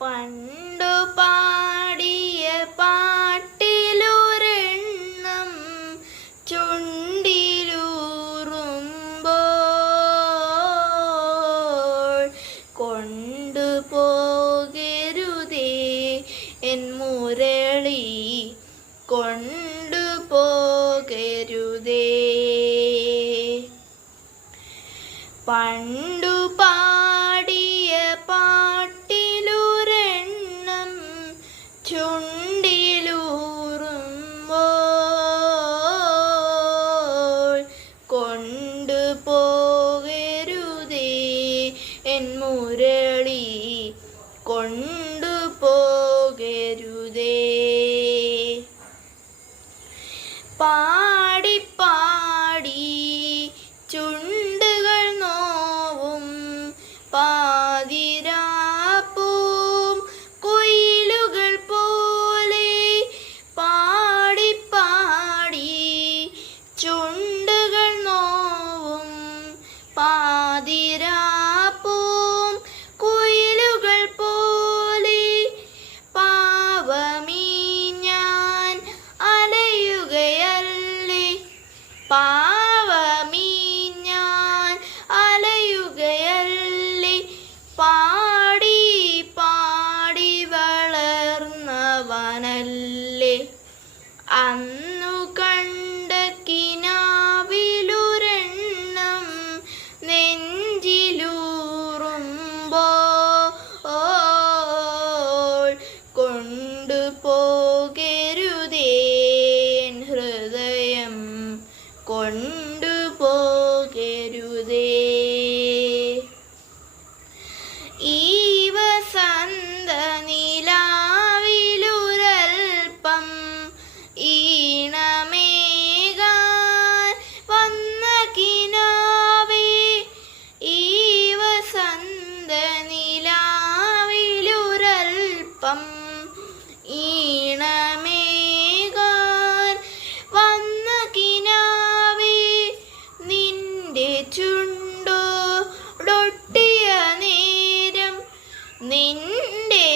പണ്ടു പാടിയ പാട്ടിലൊരെണ്ണം ചുണ്ടിലൂറുമ്പോൾ കൊണ്ടുപോകരുതേ എൻ മുരളി, കൊണ്ടുപോകരുതേ. പണ്ടു പാടിയ പാട്ടിലൊരെണ്ണം ചുണ്ടിലൂറുമ്പോൾ കൊണ്ടുപോകരുതേ എൻ മുരളി, കൊണ്ടുപോകരുതേ. പാടി പാടി ചുണ്ടുകൾ നോവും പാതിരാപ്പൂം കുയിലുകൾ പോലെ, പാടി പാടി ചുണ്ടുകൾ നോവും പാതിരാപ്പൂം കുയിലുകൾ പോലെ, പാവമീ ഞാൻ അലയുകയല്ലേ, പാവമീ ഞാൻ അലയുകയല്ലേ, പാടി പാടി വളർന്നവനല്ലേ. അന്നു കണ്ട കിനാവിലൊരെണ്ണം നെഞ്ചിലൂറുമ്പോൾ കൊണ്ടുപോകരുതേ എൻ ഹൃദയം, കൊണ്ടുപോകരുതേ. ഈ വസന്ത നിലാവിലൊരൽപ്പം ഈണമേകാൻ വന്ന കിനാവേ, ഈ വസന്ത നിലാവിലൊരൽപ്പം ഈണമേകാൻ വന്ന കിനാവേ, നിന്റെ ചുണ്ടോടൊട്ടിയ നേരം, നിന്റെ